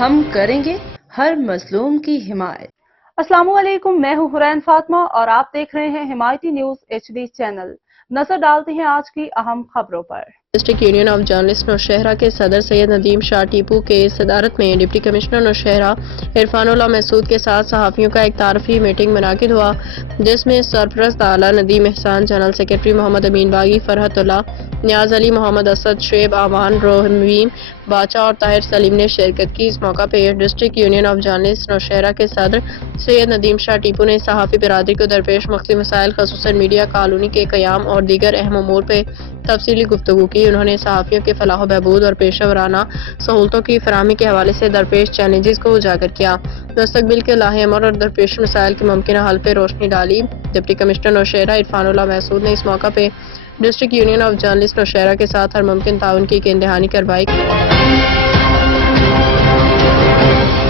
ہم کریں گے ہر مظلوم کی حمایت۔ السلام علیکم، میں ہوں حرین فاطمہ اور آپ دیکھ رہے ہیں حمایتی نیوز HD چینل۔ نظر ڈالتے ہیں آج کی اہم خبروں پر۔ District union of journalist Nowshera کے صدر سید ندیم شاہ ٹیپو کے صدارت میں ڈپٹی کمشنر نوشہرہ عرفان اللہ محسود کے ساتھ صحافیوں کا ایک تعارفی میٹنگ منعقد ہوا، جس میں سرپرست اعلیٰ ندیم احسان، جنرل سیکرٹری محمد امین باغی، فرحت اللہ، نیاز علی، محمد اسد، شعیب اعوان، رویم باچا اور طاہر سلیم نے شرکت کی۔ اس موقع پہ district union of journalist Nowshera کے صدر سید ندیم شاہ ٹیپو نے صحافی برادری کو درپیش مختلف مسائل خصوصاً میڈیا کالونی کے قیام اور دیگر اہم امور پہ تفصیلی گفتگو کی۔ انہوں نے صحافیوں کے فلاح و بہبود اور پیشہ ورانہ سہولتوں کی فراہمی کے حوالے سے درپیش چیلنجز کو اجاگر کیا، مستقبل کے لاہ عمر اور درپیش مسائل کے ممکنہ حل پہ روشنی ڈالی۔ ڈپٹی کمشنر نوشہرہ عرفان اللہ محسود نے اس موقع پہ district union of journalist Nowshera کے ساتھ ہر ممکن تعاون کی یقین دہانی کروائی۔